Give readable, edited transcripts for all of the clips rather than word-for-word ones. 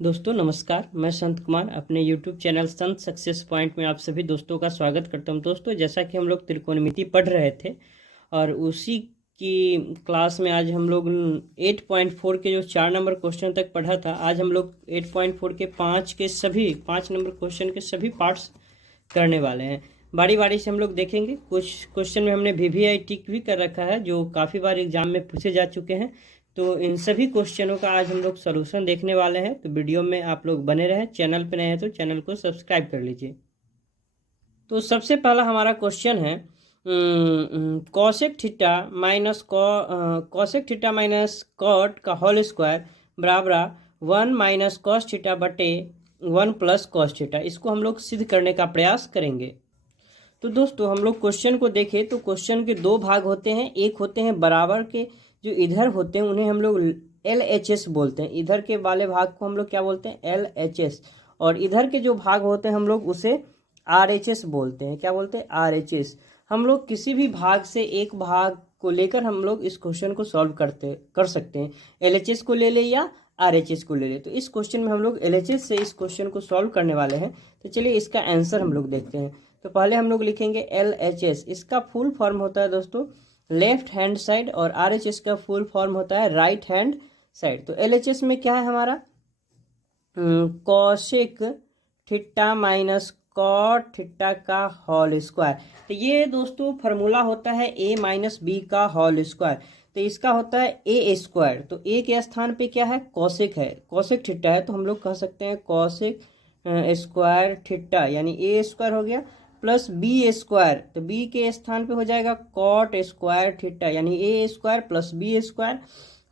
दोस्तों नमस्कार, मैं संत कुमार अपने YouTube चैनल संत सक्सेस पॉइंट में आप सभी दोस्तों का स्वागत करता हूं। दोस्तों, जैसा कि हम लोग त्रिकोणमिति पढ़ रहे थे और उसी की क्लास में आज हम लोग 8.4 के जो 4 नंबर क्वेश्चन तक पढ़ा था, आज हम लोग 8.4 के 5 नंबर क्वेश्चन के सभी पार्ट्स करने वाले हैं। बारी बारी से हम लोग देखेंगे। कुछ क्वेश्चन में हमने VVI टिक भी कर रखा है जो काफ़ी बार एग्जाम में पूछे जा चुके हैं। तो इन सभी क्वेश्चनों का आज हम लोग सॉल्यूशन देखने वाले हैं। तो वीडियो में आप लोग बने रहें। चैनल पे नए हैं तो चैनल को सब्सक्राइब कर लीजिए। तो सबसे पहला हमारा क्वेश्चन है कॉसेक थीटा माइनस कॉट का होल स्क्वायर बराबर 1 माइनस कॉस थीटा बटे 1 प्लस कॉस थीटा। इसको हम लोग सिद्ध करने का प्रयास करेंगे। तो दोस्तों, हम लोग क्वेश्चन को देखें तो क्वेश्चन के दो भाग होते हैं। एक होते हैं बराबर के, जो इधर होते हैं उन्हें हम लोग LHS बोलते हैं। इधर के वाले भाग को हम लोग क्या बोलते हैं? LHS। और इधर के जो भाग होते हैं हम लोग उसे RHS बोलते हैं। क्या बोलते हैं? RHS। हम लोग किसी भी भाग से एक भाग को लेकर हम लोग इस क्वेश्चन को सॉल्व कर सकते हैं। LHS को ले ले या RHS को ले ले। तो इस क्वेश्चन में हम लोग LHS से इस क्वेश्चन को सॉल्व करने वाले हैं। तो चलिए इसका आंसर हम लोग देखते हैं। तो पहले हम लोग लिखेंगे LHS। इसका फुल फॉर्म होता है दोस्तों लेफ्ट हैंड साइड, और RHS का फुल फॉर्म होता है राइट हैंड साइड। तो LHS में क्या है हमारा? Cosec theta minus cot theta का होल स्क्वायर। तो ये दोस्तों फार्मूला होता है A माइनस बी का होल स्क्वायर। तो इसका होता है A स्क्वायर। तो A के स्थान पे क्या है? कॉसेक है, कॉसेक थीटा है। तो हम लोग कह सकते हैं कॉसेक स्क्वायर थीटा, यानी A स्क्वायर हो गया प्लस B स्क्वायर। तो B के स्थान पे हो जाएगा कॉट स्क्वायर थीटा, यानी A square plus B square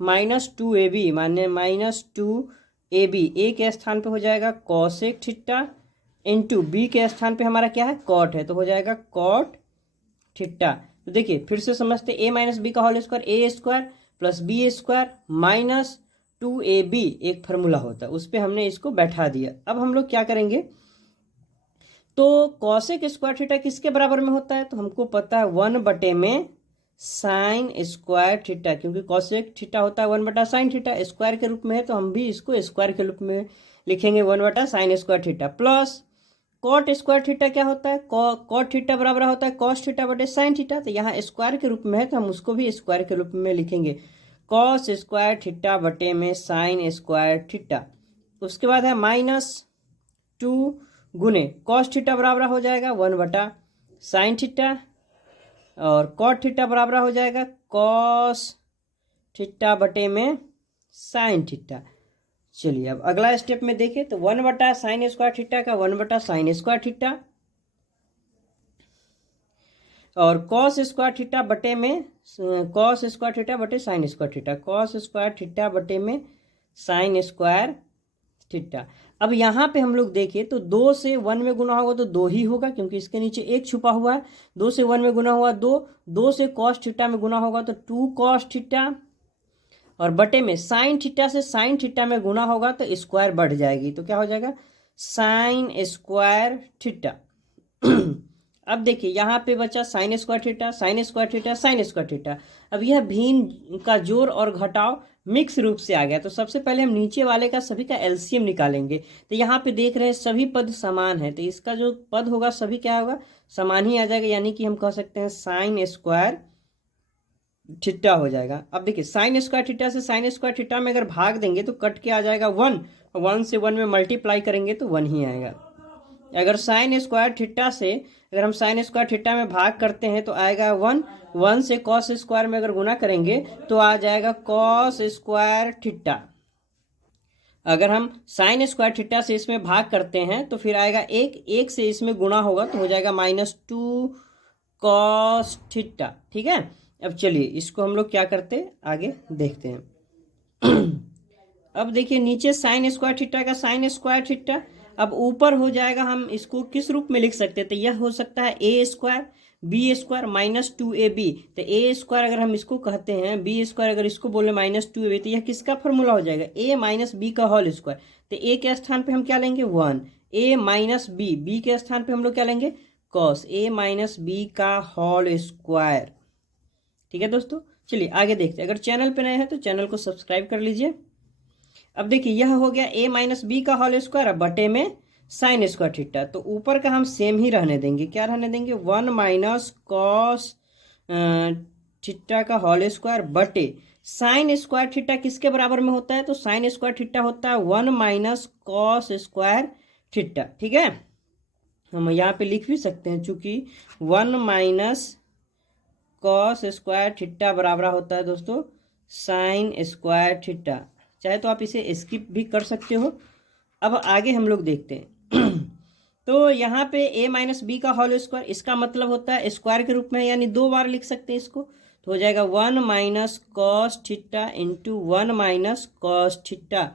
minus 2AB, माने माइनस 2AB। A के स्थान पे हो जाएगा कॉसेक थीटा इंटू B के स्थान पे हमारा क्या है? कॉट है, तो हो जाएगा कॉट थीटा। तो देखिए फिर से समझते, A माइनस बी का whole square A square plus B square minus 2AB एक फार्मूला होता है, उस पर हमने इसको बैठा दिया। अब हम लोग क्या करेंगे? तो कॉसेक स्क्वायर थीटा किसके बराबर में होता है? तो हमको पता है 1 बटे में साइन स्क्वायर थीटा, क्योंकि कॉसेक थीटा होता है 1 बटा साइन थीटा, स्क्वायर के रूप में है तो हम भी इसको स्क्वायर के रूप में लिखेंगे 1 बटा sine square theta. Plus cot square theta क्या होता है? कॉट थीटा बराबर होता है कॉस थीटा बटे साइन थीटा। तो यहाँ स्क्वायर के रूप में है तो हम उसको भी स्क्वायर के रूप में लिखेंगे कॉस स्क्वायर थीटा बटे में साइन स्क्वायर थीटा। उसके बाद है माइनस 2 गुने कॉस थीटा बराबर हो जाएगा 1 बटा साइन थीटा, और कॉट थीटा बराबर हो जाएगा कॉस थीटा बटे में साइन थीटा। चलिए अब अगला स्टेप में देखें तो 1 बटा साइन स्क्वायर थीटा का 1 बटा साइन स्क्वायर थीटा, और कॉस स्क्वायर थीटा बटे में कॉस स्क्वायर थीटा बटे sign square theta, cos square theta बटे में साइन स्क्वायर थीटा। अब यहाँ पे हम लोग देखें तो 2 से 1 में गुना होगा तो 2 ही होगा, क्योंकि इसके नीचे 1 छुपा हुआ है। 2 से 1 में गुना हुआ 2, 2 से कॉस थीटा में गुना होगा तो 2 कॉस थीटा, और बटे में साइन थीटा से साइन थीटा में गुना होगा तो स्क्वायर बढ़ जाएगी, तो क्या हो जाएगा? Sign square theta. अब देखिए यहाँ पे बचा sign square theta, sign square theta, sign square theta. अब यह भिन्न का जोड़ और घटाव मिक्स रूप से आ गया। तो सबसे पहले हम नीचे वाले का सभी का LCM निकालेंगे। तो यहाँ पे देख रहे हैं सभी पद समान है, तो इसका जो पद होगा सभी क्या होगा? समान ही आ जाएगा, यानी कि हम कह सकते हैं साइन स्क्वायर थीटा हो जाएगा। अब देखिए साइन स्क्वायर थीटा से साइन स्क्वायर थीटा में अगर भाग देंगे तो कट के आ जाएगा 1, 1 से 1 में मल्टीप्लाई करेंगे तो 1 ही आएगा। अगर साइन स्क्वायर थीटा से अगर हम साइन स्क्वायर थीटा में भाग करते हैं तो आएगा 1, 1 से कॉस स्क्वायर में अगर गुना करेंगे तो आ जाएगा कॉस स्क्वायर थीटा। अगर हम साइन स्क्वायर थीटा से इसमें भाग करते हैं तो फिर आएगा 1, 1 से इसमें गुना होगा तो हो जाएगा -2 कॉस थीटा। ठीक है, अब चलिए इसको हम लोग क्या करते हैं आगे देखते हैं। अब देखिए नीचे साइन स्क्वायर थीटा का साइन स्क्वायर थीटा, अब ऊपर हो जाएगा, हम इसको किस रूप में लिख सकते हैं? तो यह हो सकता है A square B square minus 2AB। तो A स्क्वायर अगर हम इसको कहते हैं, B स्क्वायर अगर इसको बोले -2AB, तो यह किसका फॉर्मूला हो जाएगा? A माइनस बी का होल स्क्वायर। तो A के स्थान पे हम क्या लेंगे? 1, A माइनस बी के स्थान पे हम लोग क्या लेंगे? कॉस A माइनस बी का होल स्क्वायर। ठीक है दोस्तों, चलिए आगे देखते हैं। अगर चैनल पे नए हैं तो चैनल को सब्सक्राइब कर लीजिए। अब देखिए यह हो गया a माइनस बी का होल स्क्वायर, अब बटे में साइन स्क्वायर थीटा। तो ऊपर का हम सेम ही रहने देंगे, क्या रहने देंगे, 1 माइनस कॉस थीटा का होल स्क्वायर बटे साइन स्क्वायर थीटा किसके बराबर में होता है, तो साइन स्क्वायर थीटा होता है 1 माइनस कॉस स्क्वायर थीटा। ठीक है, हम यहाँ पे लिख भी सकते हैं, चूंकि 1 माइनस कॉस स्क्वायर थीटा बराबर होता है दोस्तों साइन स्क्वायर थीटा। चाहे तो आप इसे स्किप भी कर सकते हो। अब आगे हम लोग देखते हैं तो यहाँ पे a माइनस बी का होल स्क्वायर, इसका मतलब होता है स्क्वायर के रूप में, यानी 2 बार लिख सकते हैं इसको। तो हो जाएगा 1 minus cos theta into 1 minus cos theta,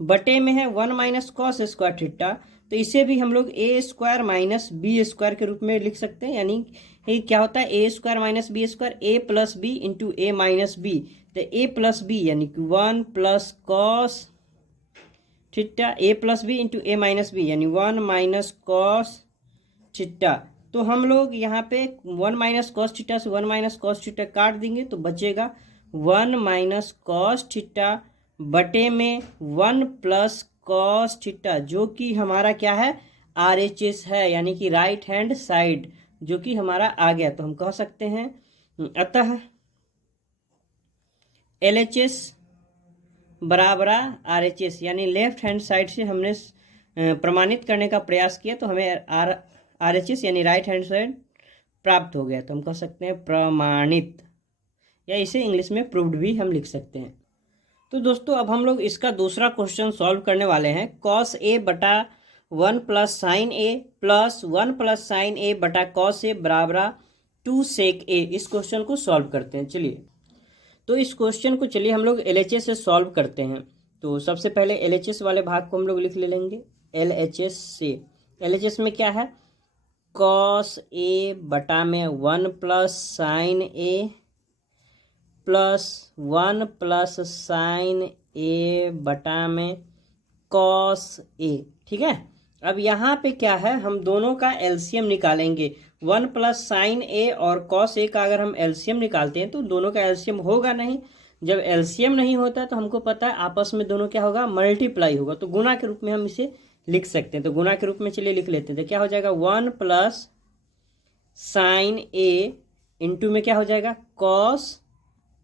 बटे में है 1 माइनस कॉस स्क्वायर थीटा। तो इसे भी हम लोग ए स्क्वायर माइनस बी स्क्वायर के रूप में लिख सकते हैं, यानी ये क्या होता है, ए स्क्वायर माइनस बी स्क्वायर, ए प्लस बी इंटू ए माइनस बी। तो ए प्लस बी यानी कि 1 प्लस कॉस थीटा, ए प्लस बी इंटू ए माइनस बी यानी 1 माइनस कॉस थीटा। तो हम लोग यहाँ पे 1 माइनस कॉस थीटा से 1 माइनस कॉस थीटा काट देंगे, तो बचेगा 1 माइनस कॉस थीटा बटे में 1 प्लस कॉस थीटा, जो कि हमारा क्या है, RHS है, यानी कि राइट हैंड साइड, जो कि हमारा आ गया। तो हम कह सकते हैं अतः LHS बराबर RHS, यानी लेफ्ट हैंड साइड से हमने प्रमाणित करने का प्रयास किया, तो हमें RHS यानी राइट हैंड साइड प्राप्त हो गया। तो हम कह सकते हैं प्रमाणित, या इसे इंग्लिश में प्रूव्ड भी हम लिख सकते हैं। तो दोस्तों अब हम लोग इसका दूसरा क्वेश्चन सॉल्व करने वाले हैं। कॉस ए बटा 1 प्लस साइन ए प्लस 1 प्लस साइन ए बटा कॉस ए बराबर 2 सेक ए, इस क्वेश्चन को सॉल्व करते हैं। चलिए, तो इस क्वेश्चन को चलिए हम लोग LHS से सॉल्व करते हैं। तो सबसे पहले LHS वाले भाग को हम लोग लिख ले लेंगे। LHS से, LHS में क्या है, कॉस ए बटा में 1 प्लस साइन ए प्लस 1 प्लस साइन ए बटा में कॉस ए। ठीक है, अब यहाँ पे क्या है, हम दोनों का एलसीएम निकालेंगे। 1 प्लस साइन ए और कॉस ए का अगर हम एलसीएम निकालते हैं तो दोनों का एलसीएम होगा नहीं। जब एलसीएम नहीं होता तो हमको पता है आपस में दोनों क्या होगा, मल्टीप्लाई होगा। तो गुना के रूप में हम इसे लिख सकते हैं। तो गुना के रूप में चलिए लिख लेते हैं। तो क्या हो जाएगा, 1 प्लस साइन ए इंटू में क्या हो जाएगा, cos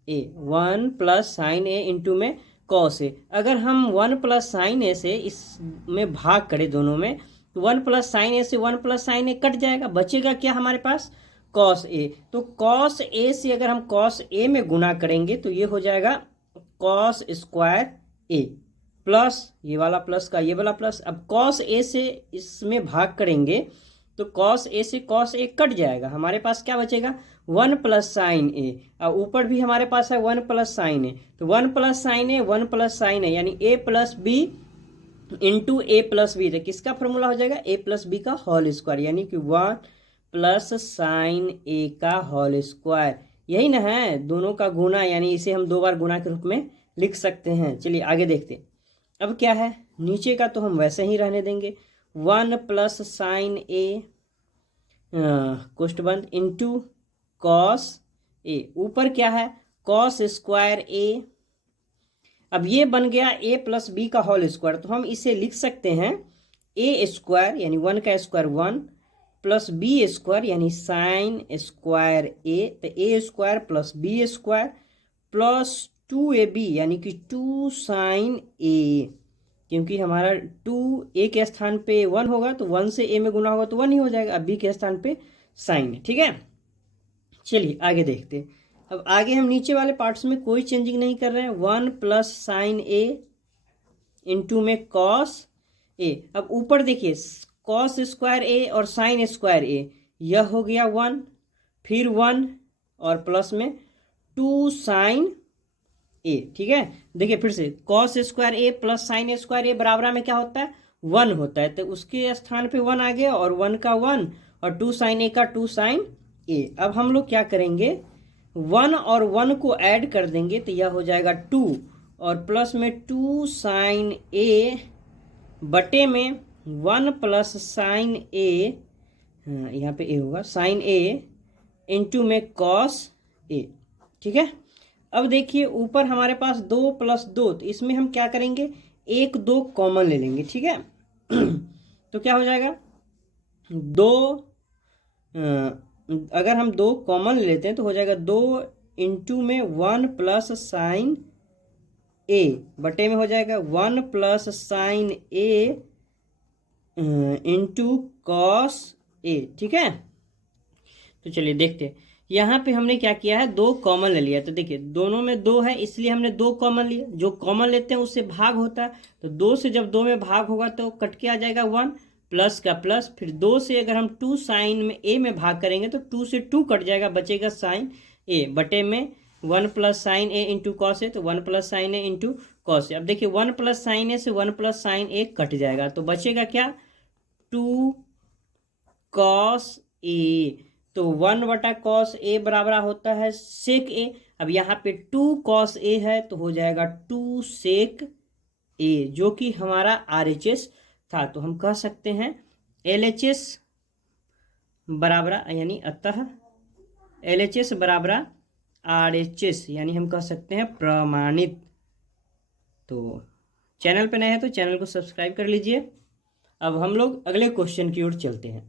A. 1 plus sign A into में कॉस ए। अगर हम 1 प्लस साइन ए से इसमें भाग करें दोनों में, तो 1 प्लस साइन ए से 1 प्लस साइन ए कट जाएगा, बचेगा क्या हमारे पास, कॉस ए। तो कॉस ए से अगर हम कॉस ए में गुना करेंगे तो ये हो जाएगा कॉस स्क्वायर ए, प्लस ये वाला प्लस का ये वाला प्लस। अब कॉस ए से इसमें भाग करेंगे तो कॉस ए से कॉस ए कट जाएगा, हमारे पास क्या बचेगा, 1 प्लस साइन ए। और ऊपर भी हमारे पास है 1 प्लस साइन ए। तो 1 प्लस साइन ए 1 प्लस साइन ए यानी ए प्लस बी इंटू ए प्लस बी। तो किसका फॉर्मूला हो जाएगा, ए प्लस बी का होल स्क्वायर, यानी कि 1 प्लस साइन ए का होल स्क्वायर। यही ना है दोनों का गुना, यानी इसे हम 2 बार गुना के रूप में लिख सकते हैं। चलिए आगे देखते हैं। अब क्या है, नीचे का तो हम वैसे ही रहने देंगे, 1 प्लस साइन ए कोष्ठ बंद इंटू कॉस ए। ऊपर क्या है, कॉस स्क्वायर ए। अब ये बन गया ए प्लस बी का होल स्क्वायर। तो हम इसे लिख सकते हैं ए स्क्वायर यानी 1 का स्क्वायर 1 प्लस बी स्क्वायर यानी साइन स्क्वायर ए। तो A square plus B square plus 2ab यानी कि 2 साइन ए, क्योंकि हमारा 2 ए के स्थान पे 1 होगा तो 1 से ए में गुना होगा तो 1 ही हो जाएगा। अब बी के स्थान पे साइन है। ठीक है, चलिए आगे देखते हैं। अब आगे हम नीचे वाले पार्ट्स में कोई चेंजिंग नहीं कर रहे हैं। 1 प्लस साइन ए इंटू में कॉस ए। अब ऊपर देखिए कॉस स्क्वायर ए और साइन स्क्वायर ए, यह हो गया 1, फिर 1 और प्लस में 2 साइन ए। ठीक है, देखिए फिर से कॉस स्क्वायर ए प्लस साइन स्क्वायर ए बराबर में क्या होता है, 1 होता है। तो उसके स्थान पे 1 आ गया और 1 का 1 और 2 साइन ए का 2 साइन ए। अब हम लोग क्या करेंगे, 1 और 1 को ऐड कर देंगे तो यह हो जाएगा 2 और प्लस में 2 साइन ए बटे में 1 प्लस साइन ए, यहाँ पे ए होगा, साइन ए इंटू में कॉस ए। ठीक है, अब देखिए ऊपर हमारे पास 2 प्लस 2, तो इसमें हम क्या करेंगे, एक दो कॉमन ले लेंगे, ठीक है। तो क्या हो जाएगा, दो अगर हम दो कॉमन ले लेते हैं तो हो जाएगा 2 इंटू में 1 प्लस साइन ए बटे में हो जाएगा 1 plus sign A into cos A, ठीक है। तो चलिए देखते हैं, यहाँ पे हमने क्या किया है, दो कॉमन ले लिया। तो देखिए दोनों में दो है इसलिए हमने दो कॉमन लिया, जो कॉमन लेते हैं उससे भाग होता है, तो दो से जब दो में भाग होगा तो कट के आ जाएगा 1, प्लस का प्लस, फिर दो से अगर हम 2 साइन में ए में भाग करेंगे तो 2 से 2 कट जाएगा, बचेगा साइन ए बटे में 1 plus sign A into cos A, तो 1 plus sign A into cos A. अब देखिए 1 प्लस साइन ए से 1 प्लस साइन ए कट जाएगा, तो बचेगा क्या, 2 कॉस ए। तो 1 बटा कॉस ए बराबर होता है सेक ए। अब यहाँ पे 2 कॉस ए है तो हो जाएगा 2 सेक ए, जो कि हमारा RHS था। तो हम कह सकते हैं LHS बराबर, यानी अतः LHS बराबर RHS, यानी हम कह सकते हैं प्रमाणित। तो चैनल पे नए हैं तो चैनल को सब्सक्राइब कर लीजिए। अब हम लोग अगले क्वेश्चन की ओर चलते हैं।